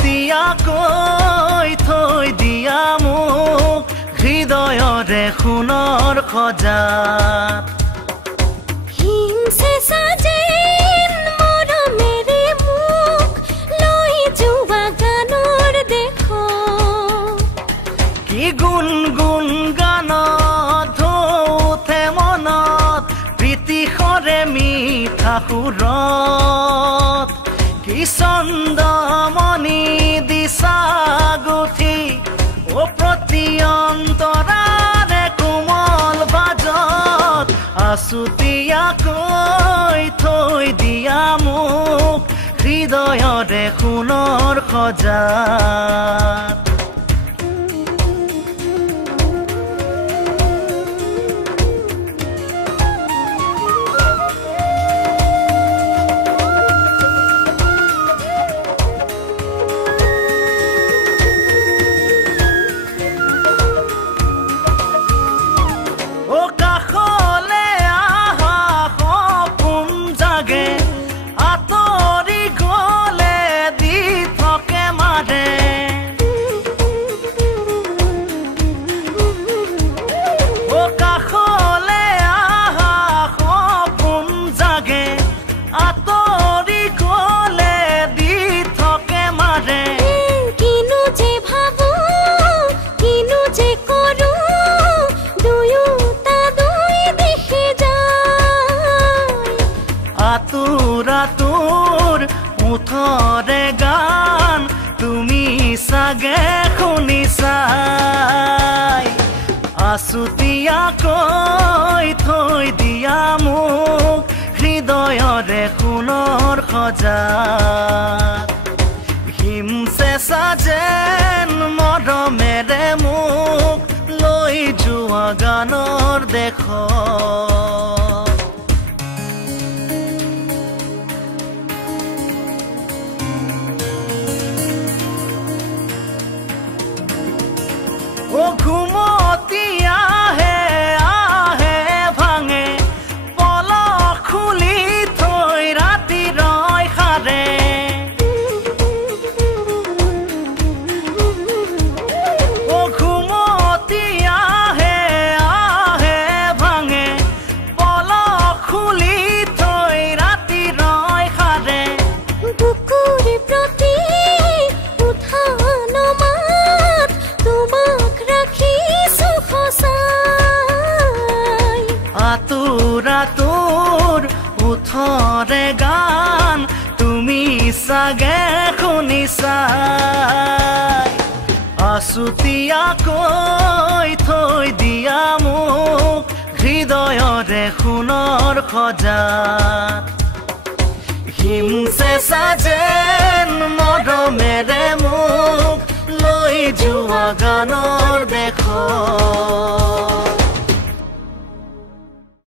আছুতীয়াকৈ থৈ দিয়া মোক হৃদয়ৰে সোণৰ খজাত হিমছে সাজেন মৰমেৰে মোক লৈ যোৱা গানৰ দেশ কি গুণ গুণ গানত ধৌথে মনত প্ৰীতিসৰে মিঠা সুৰত কি চন্দমণি দিছা গুঠি ও প্ৰতি অন্তৰাৰে কোমল বাজত আছুতীয়াকৈ থৈ দিয়া মোক হৃদয়ৰে সোণৰ খজাত আতুৰ ওঠৰে গান তুমি চাগে শুনিছাই আছুতীয়াকৈ থৈ দিয়া মোক হৃদয়ৰে সোণৰ খজাত হিমছে সাজেন মৰমেৰে মোক লৈ যোৱা গানৰ দেশ ও ঘুমতি আহে আহে ভাঙে পলক খুলি থৈ ৰাতি ৰয় সাৰে ও ঘুমতি আহে আহে ভাঙে পলক খুলি থৈ ৰাতি ৰয় সাৰে বুকুৰ প্ৰতি উঠা নমাত তোমাক ৰাখিছো সঁচাই আতুৰ আতুৰ ওঠৰে গান তুমি চাগে শুনিছাই আছুতীয়াকৈ থৈ দিয়া মোক হৃদয়ৰে সোণৰ খজাত হিমছে সাজেন মৰমেৰে মোক লৈ যোৱা গানৰ দেশ